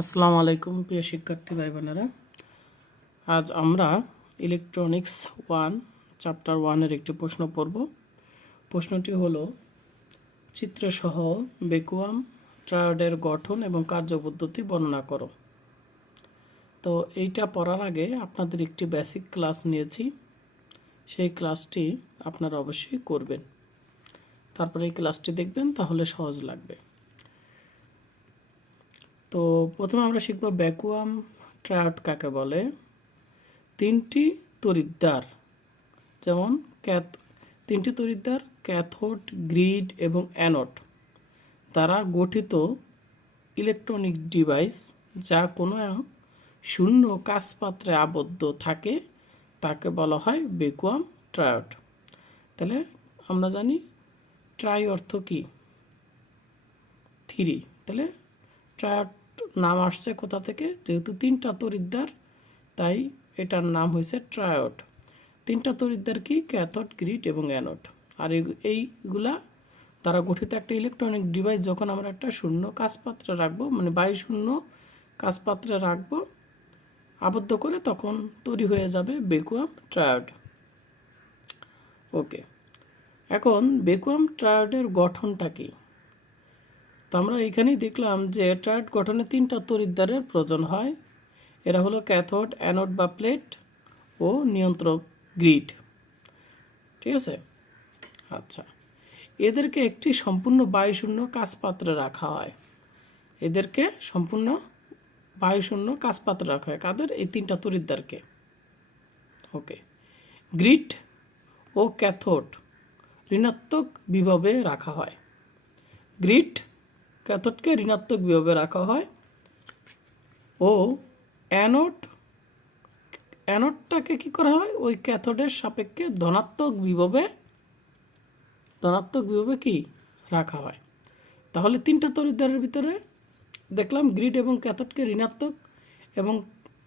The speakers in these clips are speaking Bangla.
আসসালামু আলাইকুম, প্রিয় শিক্ষার্থী ভাই বোনেরা আজ আমরা ইলেকট্রনিক্স ওয়ান চ্যাপ্টার ওয়ানের একটি প্রশ্ন পড়ব। প্রশ্নটি হলো, চিত্রসহ বেকুয়াম, ট্রায়াডের গঠন এবং কার্যপদ্ধতি বর্ণনা করো। তো এইটা পড়ার আগে আপনাদের একটি বেসিক ক্লাস নিয়েছি। সেই ক্লাসটি আপনারা অবশ্যই করবেন। তারপরে এই ক্লাসটি দেখবেন, তাহলে সহজ লাগবে। তো প্রথমে আমরা শিখব ভ্যাকুয়াম ট্রায়াড কাকে বলে। তিনটি তরিদ্দার, যেমন ক্যাথ, তিনটি তরিদ্দার, ক্যাথোড, গ্রিড এবং অ্যানোড দ্বারা গঠিত ইলেকট্রনিক ডিভাইস যা কোনো শূন্য কাজপাত্রে আবদ্ধ থাকে, তাকে বলা হয় বেকুয়াম ট্রায়ড তাহলে আমরা জানি, ট্রাই অর্থ কি? থ্রি। তাহলে ট্রায়াড নাম আসছে কোথা থেকে? যেহেতু তিনটা তরিদ্দার, তাই এটার নাম হয়েছে ট্রায়ড। তিনটা তরিদ্দার কি? ক্যাথড গ্রিড এবং অ্যানোড। আর এই- এইগুলা, তারা গঠিত একটা ইলেকট্রনিক ডিভাইস যখন আমরা একটা শূন্য কাজপাত্রে রাখব মানে বায়ু শূন্য কাজপাত্রে রাখব, আবদ্ধ করে তখন তৈরি হয়ে যাবে বেকুয়াম ট্রায়ড। ওকে। এখন বেকুয়াম ট্রায়ডের গঠনটা কি? তো আমরা এখানেই দেখলাম যে ট্রায়াড গঠনে তিনটা তরিদ্দারের প্রয়োজন হয়। এরা হলো ক্যাথোড, অ্যানোড বা প্লেট ও নিয়ন্ত্রক গ্রিড। ঠিক আছে? আচ্ছা। এদেরকে একটি সম্পূর্ণ বায়ুশূন্য কাজপাত্রে রাখা হয়। এদেরকে সম্পূর্ণ বায়ুশূন্য কাজপাত্রে রাখা হয়। কাদের? এই তিনটা তরিদ্দারকে ওকে। গ্রিড ও ক্যাথোড ঋণাত্মক বিভবে রাখা হয়। গ্রিড ক্যাথোডকে ঋণাত্মক বিভবে রাখা হয়। ও অ্যানোড, অ্যানোডটাকে কি করা হয়? ওই ক্যাথোডের সাপেক্ষে ধনাত্মক বিভবে ধনাত্মক বিভবে কি? রাখা হয়। তাহলে তিনটা তরিদ্দারের ভিতরে দেখলাম গ্রিড এবং ক্যাথোডকে ঋণাত্মক এবং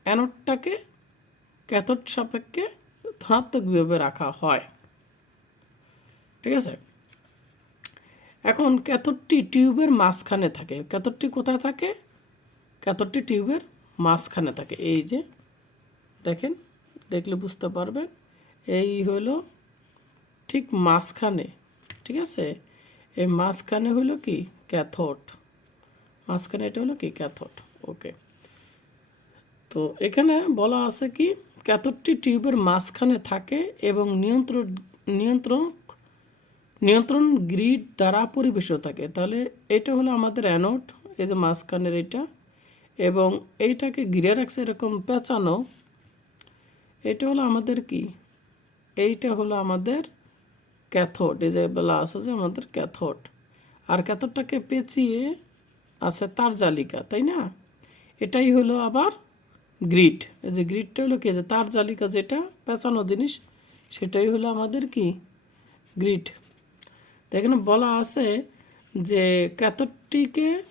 অ্যানোডটাকে ক্যাথোড সাপেক্ষে ধনাত্মক বিভবে রাখা হয়। ঠিক আছে? এখন ক্যাথোডটি টিউবের মাঝখানে থাকে। ক্যাথোডটি কোথায় থাকে? ক্যাথোডটি টিউবের মাঝখানে থাকে। এই যে, দেখেন, দেখলে বুঝতে পারবেন। এই হলো ঠিক মাঝখানে, ঠিক আছে? এই মাঝখানে হলো কি? ক্যাথট মাঝখানে এটা হলো কি? ক্যাথট ওকে। তো এখানে বলা আছে কি? ক্যাথোডটি টিউবের মাঝখানে থাকে এবং নিয়ন্ত্রণ নিয়ন্ত্রক নিয়ন্ত্রণ গ্রিড দ্বারা পরিবেশিত থাকে। তাহলে এটা হলো আমাদের অ্যানোড এই যে মাঝখানের এটা, এবং এইটাকে ঘিরে রাখছে এরকম পেঁচানো। এটা হলো আমাদের কি? এইটা হলো আমাদের ক্যাথোড এই যে বলা আছে যে আমাদের ক্যাথোড আর ক্যাথোডটাকে পেঁচিয়ে আছে তার জালিকা, তাই না? এটাই হলো আবার গ্রিড এই যে গ্রিডটা হলো কি? যে তার জালিকা যেটা, পেঁচানো জিনিস, সেটাই হলো আমাদের কি? গ্রিড তো এখানে বলা আছে যে ক্যাথোডটিকে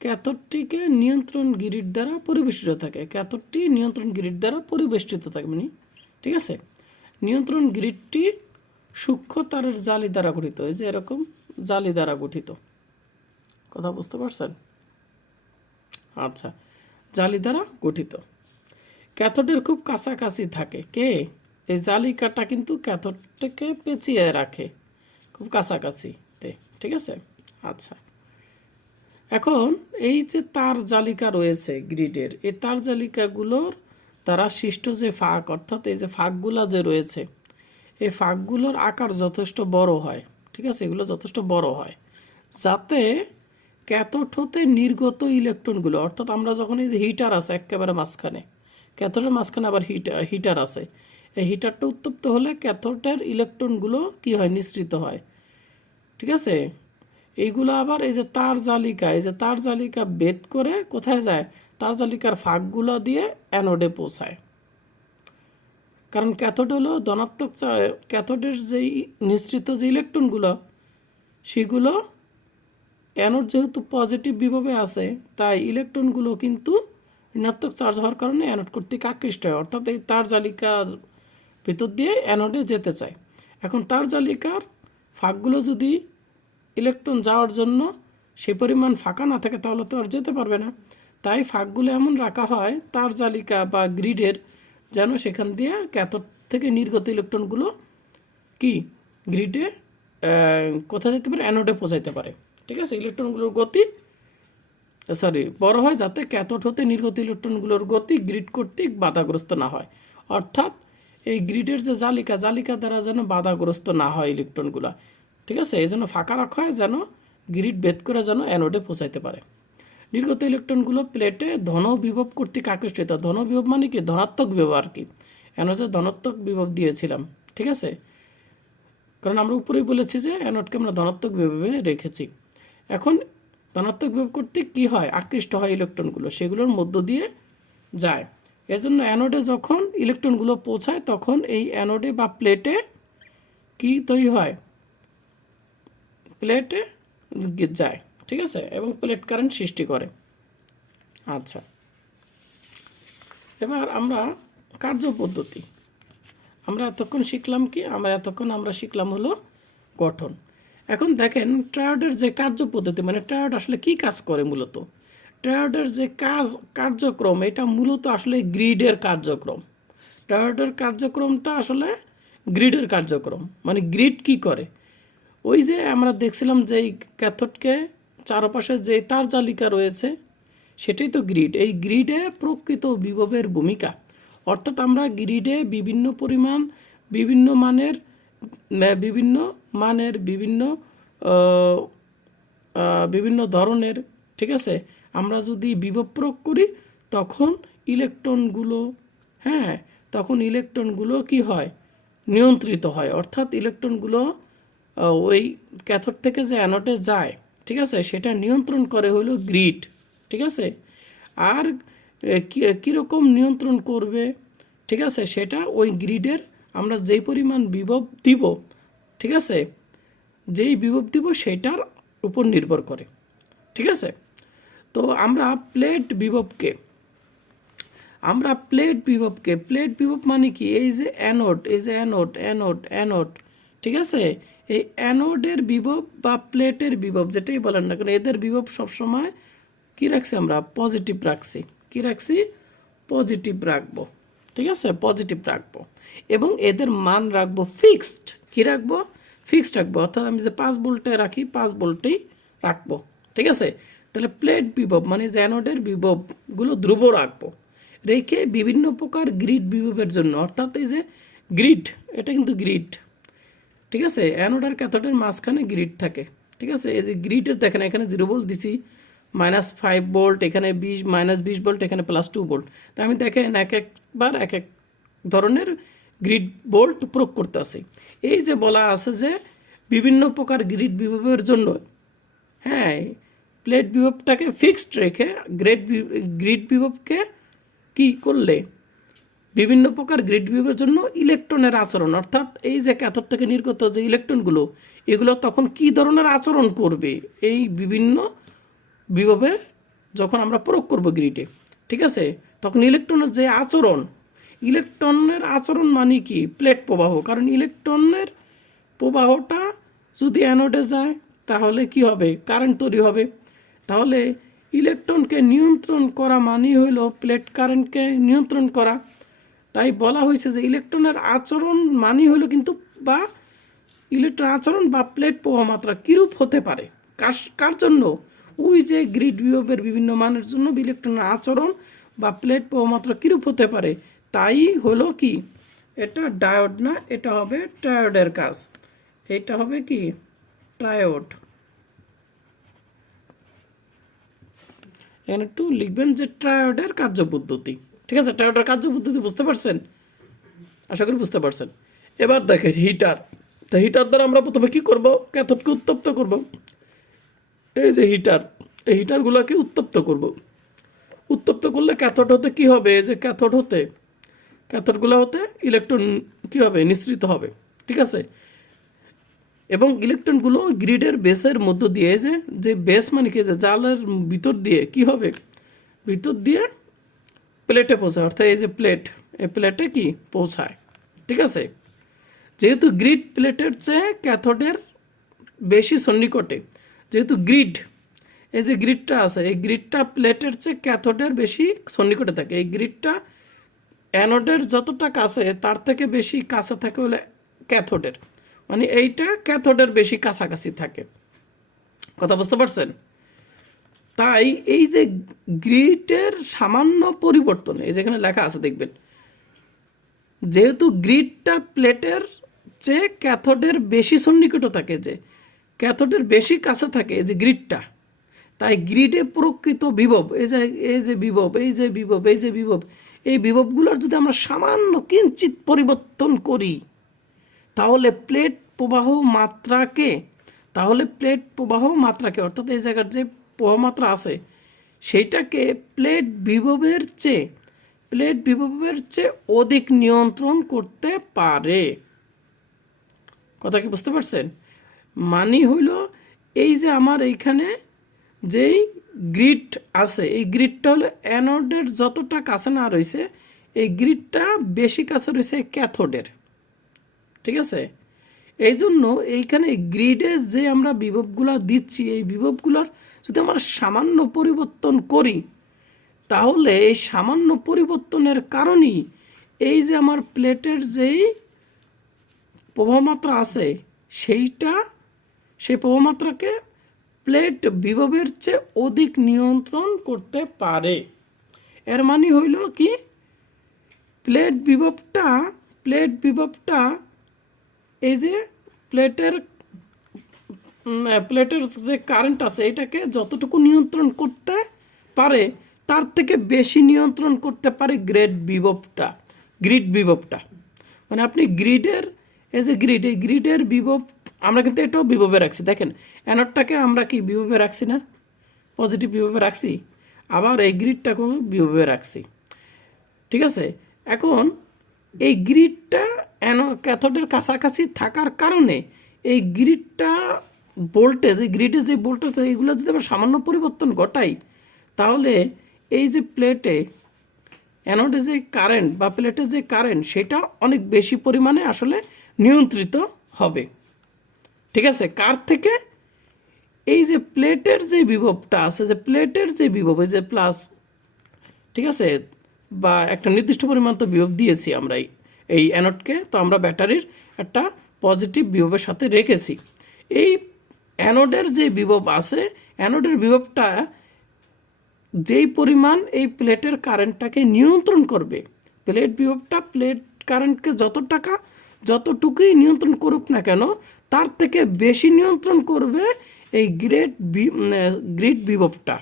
ক্যাথোডটিকে নিয়ন্ত্রণ গ্রিড দ্বারা পরিবেষ্টিত থাকে। ক্যাথোডটি নিয়ন্ত্রণ গ্রিড দ্বারা পরিবেষ্টিত থাকে মানে ঠিক আছে? নিয়ন্ত্রণ গ্রিডটি সূক্ষ্ম তারের জালি দ্বারা গঠিত। এই যে এরকম জালি দ্বারা গঠিত। কথা বুঝতে পারছেন? আচ্ছা জালি দ্বারা গঠিত। ক্যাথোডের খুব কাছাকাছি থাকে। কে? এই জালিকাটা কিন্তু ক্যাথোডটাকে পেঁচিয়ে রাখে। খুব কাছাকাছিতে ঠিক আছে? আচ্ছা। এখন এই যে তার জালিকা রয়েছে গ্রিডের, এই তার জালিকাগুলোর দ্বারা সৃষ্ট যে ফাঁক, অর্থাৎ এই যে ফাঁকগুলা যে রয়েছে, এই ফাঁকগুলোর আকার যথেষ্ট বড় হয়, ঠিক আছে? এগুলো যথেষ্ট বড় হয়। যাতে ক্যাথোড হতে নির্গত ইলেকট্রনগুলো, অর্থাৎ আমরা যখন এই যে হিটার আছে একেবারে মাঝখানে, ক্যাথোডের মাঝখানে আবার হিটার হিটার আছে, এই হিটারটা উত্তপ্ত হলে ক্যাথোডের ইলেকট্রনগুলো কি হয়? নিঃসৃত হয়। ঠিক আছে? এইগুলো আবার এই যে তার জালিকা, এই যে তার জালিকা বেদ করে কোথায় যায়? তার জালিকার ফাঁকগুলো দিয়ে অ্যানোডে পৌঁছায়। কারণ ক্যাথোড হলো ধনাত্মক ক্যাথোডের যেই নিঃসৃত যে ইলেকট্রনগুলো, সেগুলো অ্যানোড যেহেতু পজিটিভ বিভবে আছে, তাই ইলেকট্রনগুলো কিন্তু ঋণাত্মক চার্জ হওয়ার কারণে অ্যানোড কর্তৃক আকৃষ্ট হয়। অর্থাৎ এই তার জালিকার ভিতর দিয়ে অ্যানোডে যেতে চায়। এখন তার জালিকার ফাঁকগুলো যদি ইলেকট্রন যাওয়ার জন্য সে পরিমাণ ফাঁকা না থাকে, তাহলে তো আর যেতে পারবে না। তাই ফাঁকগুলো এমন রাখা হয়, তার জালিকা বা গ্রিডের যেন সেখান দিয়ে ক্যাথোড থেকে নির্গত ইলেকট্রনগুলো কি? গ্রিডে কোথায় যেতে পারে? অ্যানোডে পৌঁছাইতে পারে। ঠিক আছে? ইলেকট্রনগুলোর গতি সরি বড় হয় যাতে ক্যাথোড হতে নির্গত ইলেকট্রনগুলোর গতি গ্রিড কর্তৃক বাধাগ্রস্ত না হয়। অর্থাৎ এই গ্রিডের যে জালিকা জালিকা দ্বারা যেন বাধাগ্রস্ত না হয় ইলেকট্রনগুলো, ঠিক আছে? এই জন্য ফাঁকা রাখা হয় যেন গ্রিড ভেদ করে যেন অ্যানোডে পৌঁছাইতে পারে। নির্গত ইলেকট্রনগুলো প্লেটে ধন বিভব কর্তৃক আকর্ষিত। ধন বিভব মানে কি? ধনাত্মক বিভব আর কি। অ্যানোজে ধনাত্মক বিভব দিয়েছিলাম, ঠিক আছে? কারণ আমরা উপরেই বলেছি যে অ্যানোডকে আমরা ধনাত্মক বিভবে রেখেছি। এখন ধনাত্মক বিভব কর্তৃক কী হয়? আকৃষ্ট হয় ইলেকট্রনগুলো, সেগুলোর মধ্য দিয়ে যায়। এজন্য অ্যানোডে যখন ইলেকট্রনগুলো পৌঁছায়, তখন এই অ্যানোডে বা প্লেটে কি তৈরি হয়? প্লেটে যায়, ঠিক আছে? এবং প্লেট কারেন্ট সৃষ্টি করে। আচ্ছা। এবার আমরা কার্য পদ্ধতি। আমরা এতক্ষণ শিখলাম কি? আমরা এতক্ষণ আমরা শিখলাম হলো গঠন। এখন দেখেন, ট্রায়োডের যে কার্য পদ্ধতি মানে ট্রায়োড আসলে কি কাজ করে মূলত? ট্রায়োডের যে কাজ কার্যক্রম, এটা মূলত আসলে গ্রিডের কার্যক্রম। ট্রায়োডের কার্যক্রমটা আসলে গ্রিডের কার্যক্রম। মানে গ্রিড কি করে? ওই যে আমরা দেখছিলাম যে এই ক্যাথোডকে চারপাশে যে তার জালিকা রয়েছে, সেটাই তো গ্রিড। এই গ্রিডে প্রকৃত বিভবের ভূমিকা। অর্থাৎ আমরা গ্রিডে বিভিন্ন পরিমাণ, বিভিন্ন মানের বিভিন্ন মানের, বিভিন্ন বিভিন্ন ধরনের, ঠিক আছে? আমরা যদি বিভব প্রয়োগ করি, তখন ইলেকট্রনগুলো হ্যাঁ তখন ইলেকট্রনগুলো কি হয়? নিয়ন্ত্রিত হয়। অর্থাৎ ইলেকট্রনগুলো ওই ক্যাথোড থেকে যে অ্যানোডে যায়, ঠিক আছে, সেটা নিয়ন্ত্রণ করে হলো গ্রিড, ঠিক আছে? আর কীরকম নিয়ন্ত্রণ করবে, ঠিক আছে, সেটা ওই গ্রিডের আমরা যেই পরিমাণ বিভব দিব, ঠিক আছে, যেই বিভব দিব সেটার উপর নির্ভর করে, ঠিক আছে? তো আমরা প্লেট বিভবকে আমরা প্লেট বিভবকে প্লেট বিভব মানে কি? এই যে অ্যানোড এই যে অ্যানোড অ্যানোড অ্যানোড ঠিক আছে? এই অ্যানোডের বিভব বা প্লেটের বিভব যেটাই বলেন না কেন, এদের বিভব সবসময় কি রাখছি আমরা? পজিটিভ রাখছি। কি রাখছি? পজিটিভ রাখব। ঠিক আছে? পজিটিভ রাখব। এবং এদের মান রাখব ফিক্সড কি রাখব? ফিক্সড রাখব। অর্থাৎ আমি যে পাঁচ ভোল্টে রাখি, পাঁচ ভোল্টেই রাখব। ঠিক আছে? তাহলে প্লেট বিভব মানে জ্যানোডের বিভবগুলো ধ্রুব রাখব। রেখে বিভিন্ন প্রকার গ্রিড বিভবের জন্য, অর্থাৎ এই যে গ্রিড এটা কিন্তু গ্রিড ঠিক আছে? অ্যানোড আর ক্যাথোডের মাঝখানে গ্রিড থাকে, ঠিক আছে? এই যে গ্রিডের দেখেন, এখানে জিরো ভোল্ট দিছি মাইনাস ফাইভ ভোল্ট এখানে বিশ মাইনাস বিশ ভোল্ট এখানে প্লাস টু ভোল্ট তা আমি দেখেন, এক একবার এক এক ধরনের গ্রিড বোল্ট প্রয়োগ করতে আসি এই যে বলা আছে যে বিভিন্ন প্রকার গ্রিড বিভবের জন্য হ্যাঁ প্লেট বিভবটাকে ফিক্সড রেখে গ্রেড গ্রিড বিভবকে কি করলে? বিভিন্ন প্রকার গ্রিড বিভবের জন্য ইলেকট্রনের আচরণ, অর্থাৎ এই যে ক্যাথর থেকে নির্গত যে ইলেকট্রনগুলো এগুলো তখন কি ধরনের আচরণ করবে? এই বিভিন্ন বিভবে যখন আমরা প্রয়োগ করব গ্রিডে ঠিক আছে? তখন ইলেকট্রনের যে আচরণ ইলেকট্রনের আচরণ মানে কি? প্লেট প্রবাহ, কারণ ইলেকট্রনের প্রবাহটা যদি অ্যানোডে যায়, তাহলে কি হবে? কারেন্ট তৈরি হবে। তাহলে ইলেকট্রনকে নিয়ন্ত্রণ করা মানেই হলো প্লেট কারেন্টকে নিয়ন্ত্রণ করা। তাই বলা হয়েছে যে ইলেকট্রনের আচরণ মানেই হলো কিন্তু বা ইলেকট্রন আচরণ বা প্লেট প্রবাহ মাত্রা কীরূপ হতে পারে? কার জন্য? ওই যে গ্রিড বিভবের বিভিন্ন মানের জন্য ইলেকট্রনের আচরণ বা প্লেট প্রবাহ মাত্রা কীরূপ হতে পারে? তাই হলো কি? এটা ডায়োড না, এটা হবে ট্রায়োডের কাজ। এটা হবে কি? ট্রায়োড। এখানে একটু লিখবেন যে ট্রায়োডের কার্যপদ্ধতি। ঠিক আছে? ট্রায়োডের কার্যপদ্ধতি বুঝতে পারছেন? আশা করি বুঝতে পারছেন। এবার দেখেন হিটার। তো হিটার দ্বারা আমরা প্রথমে কি করব? ক্যাথটকে উত্তপ্ত করব। এই যে হিটার, এই হিটারগুলোকে উত্তপ্ত করব। উত্তপ্ত করলে ক্যাথোড হতে কি হবে? যে ক্যাথট হতে, ক্যাথোডগুলো হতে ইলেকট্রন কি হবে? নিঃসৃত হবে। ঠিক আছে? এবং ইলেকট্রনগুলো গ্রিডের বেসের মধ্য দিয়ে যে যে বেস মানে কি, যে জালের ভিতর দিয়ে কি হবে? ভিতর দিয়ে প্লেটে পৌঁছায়, অর্থাৎ এই যে প্লেট, এই প্লেটে কি? পৌঁছায়। ঠিক আছে? যেহেতু গ্রিড প্লেটের চেয়ে ক্যাথোডের বেশি সন্নিকটে, যেহেতু গ্রিড, এই যে গ্রিডটা আছে, এই গ্রিডটা প্লেটের চেয়ে ক্যাথোডের বেশি সন্নিকটে থাকে। এই গ্রিডটা অ্যানোডের যতটা কাছে, তার থেকে বেশি কাছে থাকে হলে ক্যাথোডের। মানে এইটা ক্যাথোডের বেশি কাছাকাছি থাকে। কথা বুঝতে পারছেন? তাই এই যে গ্রিডের সামান্য পরিবর্তন, এই যেখানে লেখা আছে দেখবেন, যেহেতু গ্রিডটা প্লেটের চেয়ে ক্যাথোডের বেশি সন্নিকট থাকে যে, ক্যাথোডের বেশি কাছে থাকে এই যে গ্রিডটা তাই গ্রিডে প্রকৃত বিভব, এই যে এই যে বিভব, এই যে বিভব, এই যে বিভব, এই বিভবগুলোর যদি আমরা সামান্য কিঞ্চিত পরিবর্তন করি তাহলে প্লেট প্রবাহ মাত্রাকে, তাহলে প্লেট প্রবাহ মাত্রাকে, অর্থাৎ এই জায়গার যে প্রবাহ মাত্রা আছে, সেইটাকে প্লেট বিভবের চেয়ে, প্লেট বিভবের চেয়ে অধিক নিয়ন্ত্রণ করতে পারে। কথা কি বুঝতে পারছেন? মানি হইল এই যে আমার এইখানে যেই গ্রিড আছে, এই গ্রিডটা হলো অ্যানোডের যতটা কাছে না রয়েছে, এই গ্রিডটা বেশি কাছে রয়েছে ক্যাথোডের ঠিক আছে? এই জন্য এইখানে গ্রিডে যে আমরা বিভবগুলো দিচ্ছি, এই বিভবগুলোর যদি আমরা সামান্য পরিবর্তন করি, তাহলে এই সামান্য পরিবর্তনের কারণেই এই যে আমার প্লেটের যেই প্রবাহমাত্রা আছে, সেইটা, সেই প্রবাহমাত্রাকে প্লেট বিভবের চেয়ে অধিক নিয়ন্ত্রণ করতে পারে। এর মানে হইল কি? প্লেট বিভবটা প্লেট বিভবটা এই যে প্লেটের প্লেটের যে কারেন্ট আছে, এটাকে যতটুকু নিয়ন্ত্রণ করতে পারে, তার থেকে বেশি নিয়ন্ত্রণ করতে পারে গ্রেড বিভবটা গ্রিড বিভবটা। মানে আপনি গ্রিডের এই যে গ্রিড এই গ্রিডের বিভব, আমরা কিন্তু এটাও বিভবে রাখছি। দেখেন অ্যানোডটাকে আমরা কি বিভবে রাখছি না? পজিটিভ বিভবে রাখছি? আবার এই গ্রিডটাকেও বিভবে রাখছি। ঠিক আছে? এখন এই গ্রিডটা অ্যানো ক্যাথোডের কাছাকাছি থাকার কারণে এই গ্রিডটা ভোল্টেজ এই গ্রিডের যে ভোল্টেজ এইগুলো যদি আমরা সামান্য পরিবর্তন ঘটাই, তাহলে এই যে প্লেটে অ্যানোডে যে কারেন্ট বা প্লেটের যে কারেন্ট সেটা অনেক বেশি পরিমাণে আসলে নিয়ন্ত্রিত হবে। ঠিক আছে? কার থেকে? এই যে প্লেটের যে বিভবটা আছে, যে প্লেটের যে বিভব, এই যে প্লাস ঠিক আছে? বা একটা নির্দিষ্ট পরিমাণ তো বিভব দিয়েছি আমরা এই অ্যানোডকে, তো আমরা ব্যাটারির একটা পজিটিভ বিভবের সাথে রেখেছি। এই অ্যানোডের যে বিভব আছে, অ্যানোডের বিভবটা যেই পরিমাণ এই প্লেটের কারেন্টটাকে নিয়ন্ত্রণ করবে, প্লেট বিভবটা, প্লেট কারেন্টকে যত টাকা, যতটুকুই নিয়ন্ত্রণ করুক না কেন, তার থেকে বেশি নিয়ন্ত্রণ করবে এই গ্রেড গ্রিড বিভবটা।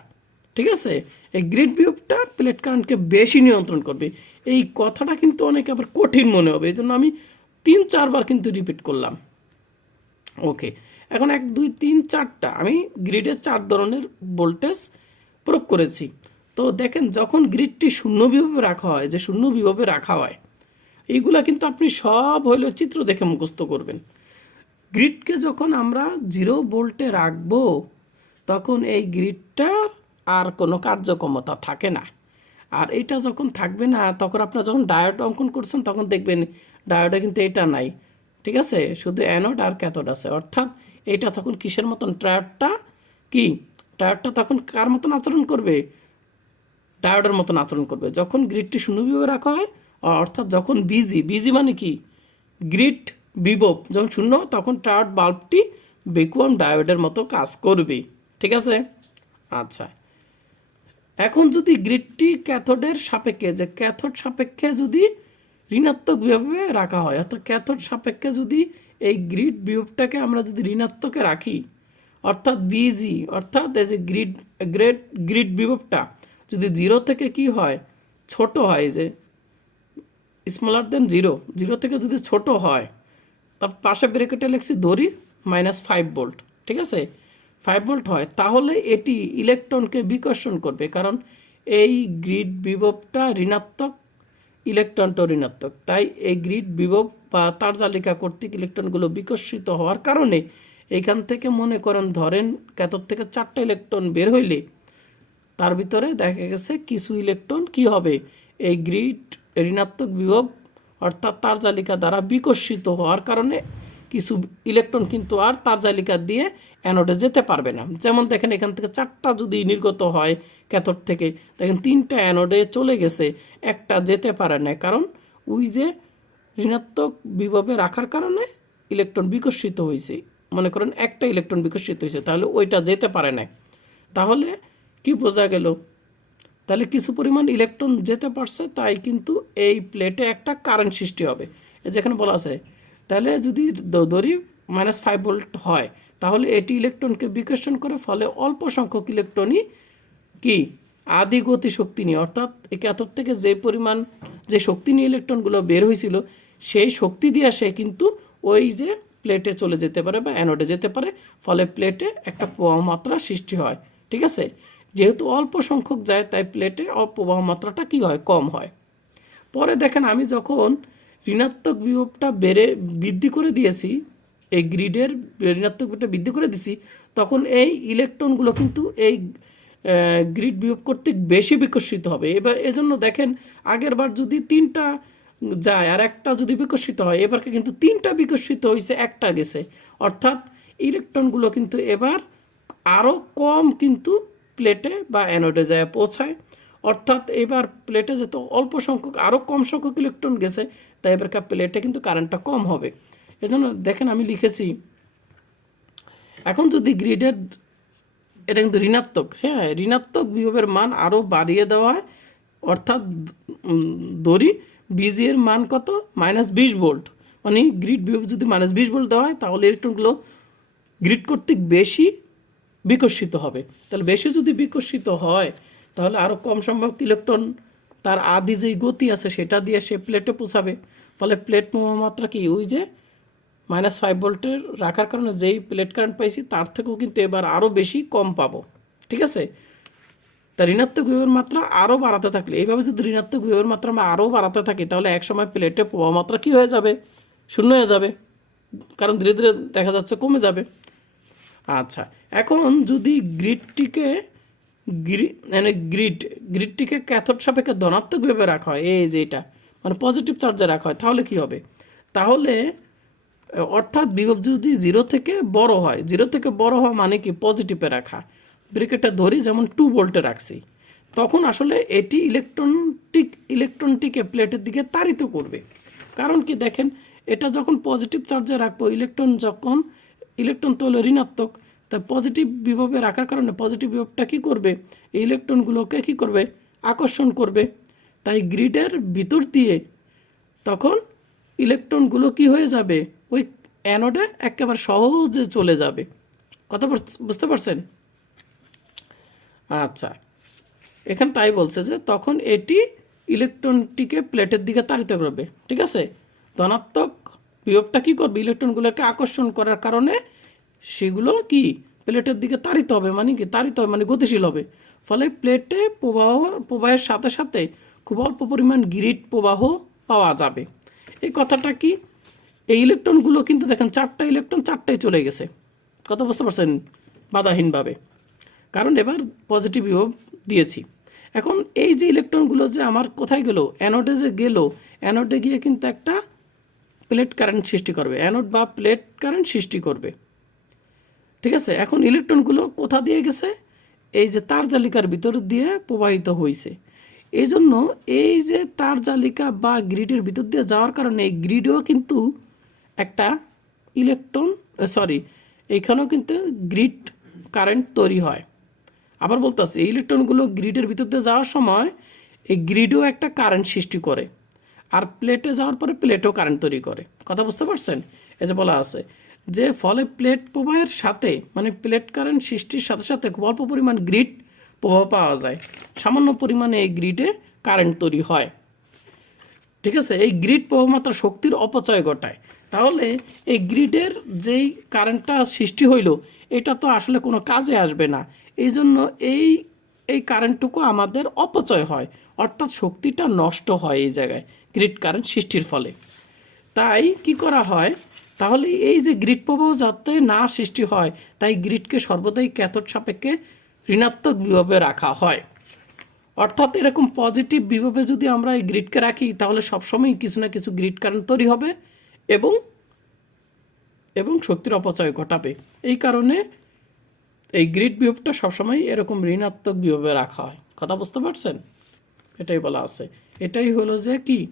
ঠিক আছে? এই গ্রিড বিভবটা প্লেট কারেন্টকে বেশি নিয়ন্ত্রণ করবে। এই কথাটা কিন্তু অনেক আবার কঠিন মনে হবে এই জন্য আমি তিন চারবার কিন্তু রিপিট করলাম। ওকে এখন এক, দুই, তিন, চারটা আমি গ্রিডের চার ধরনের ভোল্টেজ প্রয়োগ করেছি। তো দেখেন, যখন গ্রিডটি শূন্য বিভবে রাখা হয়, যে শূন্য বিভবে রাখা হয়, এইগুলা কিন্তু আপনি সব হইল চিত্র দেখে মুখস্থ করবেন। গ্রিডকে যখন আমরা জিরো ভোল্টে রাখব, তখন এই গ্রিডটার আর কোনো কার্যক্ষমতা থাকে না। আর এটা যখন থাকবে না, তখন আপনারা যখন ডায়োড অঙ্কন করছেন, তখন দেখবেন ডায়োডে কিন্তু এটা নাই। ঠিক আছে? শুধু অ্যানোড আর ক্যাথোড আছে। অর্থাৎ এটা তখন কিসের মতন? ট্রায়ারটা কি? ট্রায়ারটা তখন কার মতন আচরণ করবে? ডায়োডের মতন আচরণ করবে। যখন গ্রিডটি শূন্য বিভবে রাখা হয়, অর্থাৎ যখন বিজি বিজি মানে কি? গ্রিড বিভব যখন শূন্য তখন ট্রায়ার্ড বাল্বটি বেকুয়াম ডায়োডের মতো কাজ করবে। ঠিক আছে? আচ্ছা। এখন যদি গ্রিডটি ক্যাথোডের সাপেক্ষে, যে ক্যাথোড সাপেক্ষে যদি ঋণাত্মক বিভবে রাখা হয়, অর্থাৎ ক্যাথোড সাপেক্ষে যদি এই গ্রিড বিভবটাকে আমরা যদি ঋণাত্মকে রাখি, অর্থাৎ বিজি অর্থাৎ এই যে গ্রিড, গ্রেড, গ্রিড বিভবটা যদি জিরো থেকে কি হয়? ছোট হয়, যে স্মলার দেন জিরো জিরো থেকে যদি ছোট হয়, তার পাশে ব্রেকেটে লিখছি দড়ি মাইনাস ফাইভ ভোল্ট ঠিক আছে? ফাইভ ভোল্ট হয়, তাহলে এটি ইলেকট্রনকে বিকর্ষণ করবে, কারণ এই গ্রিড বিভবটা ঋণাত্মক ইলেকট্রনটা ঋণাত্মক। তাই এই গ্রিড বিভব বা তার জালিকা কর্তৃক ইলেকট্রনগুলো বিকশিত হওয়ার কারণে এইখান থেকে মনে করেন, ধরেন ক্যাথোড থেকে চারটা ইলেকট্রন বের হইলে তার ভিতরে দেখা গেছে কিছু ইলেকট্রন কি হবে? এই গ্রিড ঋণাত্মক বিভব অর্থাৎ তার জালিকা দ্বারা বিকশিত হওয়ার কারণে কিছু ইলেকট্রন কিন্তু আর তার জালিকা দিয়ে অ্যানোডে যেতে পারবে না। যেমন দেখেন এখান থেকে চারটা যদি নির্গত হয় ক্যাথোড থেকে, দেখেন তিনটা অ্যানোডে চলে গেছে, একটা যেতে পারে না। কারণ ওই যে ঋণাত্মক বিভবে রাখার কারণে ইলেকট্রন বিকশিত হয়েছে। মনে করেন একটা ইলেকট্রন বিকশিত হয়েছে, তাহলে ওইটা যেতে পারে না। তাহলে কি বোঝা গেল? তাহলে কিছু পরিমাণ ইলেকট্রন যেতে পারছে, তাই কিন্তু এই প্লেটে একটা কারেন্ট সৃষ্টি হবে। যেখানে বলা আছে তাহলে যদি দড়ি মাইনাস ফাইভ ভোল্ট হয়, তাহলে এটি ইলেকট্রনকে বিকর্ষণ করে ফলে অল্প সংখ্যক ইলেকট্রনই কি? আদি গতি শক্তি নিয়ে। অর্থাৎ একে একাত্তর থেকে যে পরিমাণ যে শক্তি নিয়ে ইলেকট্রনগুলো বের হয়েছিল, সেই শক্তি দিয়ে সে কিন্তু ওই যে প্লেটে চলে যেতে পারে বা অ্যানোডে যেতে পারে, ফলে প্লেটে একটা প্রবাহ মাত্রা সৃষ্টি হয়। ঠিক আছে? যেহেতু অল্প সংখ্যক যায়, তাই প্লেটে অল্প প্রবাহ মাত্রাটা কী হয়? কম হয়। পরে দেখেন আমি যখন ঋণাত্মক বিভবটা বেড়ে বৃদ্ধি করে দিয়েছি, এই গ্রিডের ঋণাত্মক বিভবটা বৃদ্ধি করে দিছি তখন এই ইলেকট্রনগুলো কিন্তু এই গ্রিড বিভব কর্তৃক বেশি বিকশিত হবে। এবার এজন্য দেখেন, আগের বার যদি তিনটা যায় আর একটা যদি বিকশিত হয়, এবারকে কিন্তু তিনটা বিকশিত হয়েছে একটা গেছে। অর্থাৎ ইলেকট্রনগুলো কিন্তু এবার আরও কম কিন্তু প্লেটে বা অ্যানোডে যায় পৌঁছায়। অর্থাৎ এবার প্লেটে যেত অল্প সংখ্যক আরও কম সংখ্যক ইলেকট্রন গেছে তাই এবারকার প্লেটে কিন্তু কারেন্টটা কম হবে। এজন্য দেখেন আমি লিখেছি, এখন যদি গ্রিডের এটা কিন্তু ঋণাত্মক হ্যাঁ ঋণাত্মক বিভবের মান আরও বাড়িয়ে দেওয়া হয়, অর্থাৎ দড়ি বিজি এর মান কত? মাইনাস বিশ ভোল্ট মানে গ্রিড বিভব যদি মাইনাস বিশ ভোল্ট দেওয়া হয়, তাহলে ইলেকট্রনগুলো গ্রিড কর্তৃক বেশি বিকশিত হবে। তাহলে বেশি যদি বিকশিত হয়, তাহলে আরও কম সম্ভব ইলেকট্রন তার আদি যেই গতি আছে, সেটা দিয়ে সে প্লেটে পৌঁছাবে। ফলে প্লেট মাত্রা কি? ওই যে মাইনাস ফাইভ ভোল্টের রাখার কারণে যেই প্লেট কারেন্ট পাইছি, তার থেকেও কিন্তু এবার আরও বেশি কম পাবো। ঠিক আছে? তা ঋণাত্মক বিভবের মাত্রা আরও বাড়াতে থাকলে, এইভাবে যদি ঋণাত্মক বিভবের মাত্রা আমরা আরও বাড়াতে থাকি, তাহলে একসময় প্লেটে প্রবাহ মাত্রা কী হয়ে যাবে? শূন্য হয়ে যাবে। কারণ ধীরে ধীরে দেখা যাচ্ছে কমে যাবে। আচ্ছা এখন যদি গ্রিডটিকে গ্রি মানে গ্রিড গ্রিডটিকে ক্যাথোড সাপেক্ষে ধনাত্মকভাবে রাখা হয়, এই যে এটা মানে পজিটিভ চার্জে রাখা হয়, তাহলে কি হবে? তাহলে, অর্থাৎ বিভব যদি জিরো থেকে বড় হয় জিরো থেকে বড় হওয়া মানে কি? পজিটিভে রাখা। ব্রেকেটটা ধরি, যেমন টু ভোল্টে রাখছি। তখন আসলে এটি ইলেকট্রনটিক ইলেকট্রনটিকে প্লেটের দিকে তাড়িত করবে। কারণ কি দেখেন, এটা যখন পজিটিভ চার্জে রাখব ইলেকট্রন যখন ইলেকট্রন তো হলো ঋণাত্মক তা পজিটিভ বিভবে রাখার কারণে পজিটিভ বিভবটা কী করবে? এই ইলেকট্রনগুলোকে কী করবে? আকর্ষণ করবে। তাই গ্রিডের ভিতর দিয়ে তখন ইলেকট্রনগুলো কি হয়ে যাবে? ওই অ্যানোডে একেবারে সহজে চলে যাবে। কথা বুঝতে পারছেন? আচ্ছা। এখানে তাই বলছে যে তখন এটি ইলেকট্রনটিকে প্লেটের দিকে তাড়িত করবে। ঠিক আছে? ধনাত্মক বিভবটা কী করবে? ইলেকট্রনগুলোকে আকর্ষণ করার কারণে সেগুলো কি প্লেটের দিকে তাড়িত হবে মানে কি তাড়িত হবে মানে গতিশীল হবে। ফলে প্লেটে প্রবাহ, প্রবাহের সাথে সাথে খুব অল্প পরিমাণ গ্রিড প্রবাহ পাওয়া যাবে। এই কথাটা কি? এই ইলেকট্রনগুলো কিন্তু দেখেন চারটা ইলেকট্রন চারটায় চলে গেছে। কত বুঝতে পারছেন? বাধাহীনভাবে। কারণ এবার পজিটিভ বিভব দিয়েছি। এখন এই যে ইলেকট্রনগুলো যে আমার কোথায় গেল? অ্যানোডে যে গেল অ্যানোডে গিয়ে কিন্তু একটা প্লেট কারেন্ট সৃষ্টি করবে। অ্যানোড বা প্লেট কারেন্ট সৃষ্টি করবে। ঠিক আছে? এখন ইলেকট্রনগুলো কোথা দিয়ে গেছে? এই যে তার জালিকার ভিতর দিয়ে প্রবাহিত হয়েছে এই জন্য এই যে তার জালিকা বা গ্রিডের ভিতর দিয়ে যাওয়ার কারণে এই গ্রিডেও কিন্তু একটা ইলেকট্রন সরি, এইখানেও কিন্তু গ্রিড, কারেন্ট তৈরি হয়। আবার বলতে আছে এই ইলেকট্রনগুলো গ্রিডের ভিতর দিয়ে যাওয়ার সময় এই গ্রিডও একটা কারেন্ট সৃষ্টি করে। আর প্লেটে যাওয়ার পরে প্লেটও কারেন্ট তৈরি করে। কথা বুঝতে পারছেন? এই যে বলা আছে। যে ফলে প্লেট প্রবাহের সাথে মানে প্লেট কারেন্ট সৃষ্টির সাথে সাথে খুব অল্প পরিমাণ গ্রিড প্রবাহ পাওয়া যায়। সামান্য পরিমাণে এই গ্রিডে কারেন্ট তৈরি হয়। ঠিক আছে? এই গ্রিড প্রবাহমাত্রা শক্তির অপচয় ঘটায়। তাহলে এই গ্রিডের যেই কারেন্টটা সৃষ্টি হইল, এটা তো আসলে কোনো কাজে আসবে না। এই জন্য এই এই কারেন্টটুকু আমাদের অপচয় হয়। অর্থাৎ শক্তিটা নষ্ট হয় এই জায়গায় গ্রিড কারেন্ট সৃষ্টির ফলে। তাই কি করা হয়? তাহলে এই যে গ্রিড প্রবাহ যাতে না সৃষ্টি হয়, তাই গ্রিডকে সর্বদাই ক্যাথোড সাপেক্ষে ঋণাত্মক বিভাবে রাখা হয়। অর্থাৎ এরকম পজিটিভ বিভবে যদি আমরা এই গ্রিডকে রাখি, তাহলে সবসময় কিছু না কিছু গ্রিড কারেন্ট তৈরি হবে এবং এবং শক্তির অপচয় ঘটাবে। এই কারণে এই গ্রিড বিভবটা সবসময় এরকম ঋণাত্মক বিভবে রাখা হয়। কথা বুঝতে পারছেন? এটাই বলা আছে। এটাই হলো যে কি?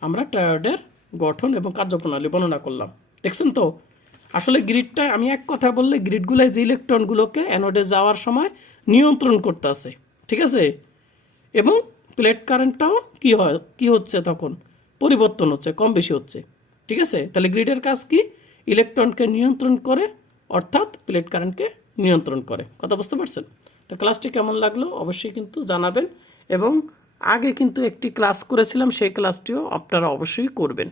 আমরা টায়ার্ডের গঠন এবং কার্যপ্রণালী বর্ণনা করলাম। দেখছেন তো? আসলে গ্রিডটা আমি এক কথা বললে গ্রিডগুলো যে ইলেকট্রনগুলোকে অ্যানোডে যাওয়ার সময় নিয়ন্ত্রণ করতে আছে ঠিক আছে? এবং প্লেট কারেন্টটাও কি হয়, কি হচ্ছে তখন? পরিবর্তন হচ্ছে, কম বেশি হচ্ছে, ঠিক আছে? তাহলে গ্রিডের কাজ কি? ইলেকট্রনকে নিয়ন্ত্রণ করে, অর্থাৎ প্লেট কারেন্টকে নিয়ন্ত্রণ করে। কথা বুঝতে পারছেন? তো ক্লাসটি কেমন লাগল অবশ্যই কিন্তু জানাবেন এবং আগে কিন্তু একটি ক্লাস করেছিলাম, সেই ক্লাসটিও আপনারা অবশ্যই করবেন।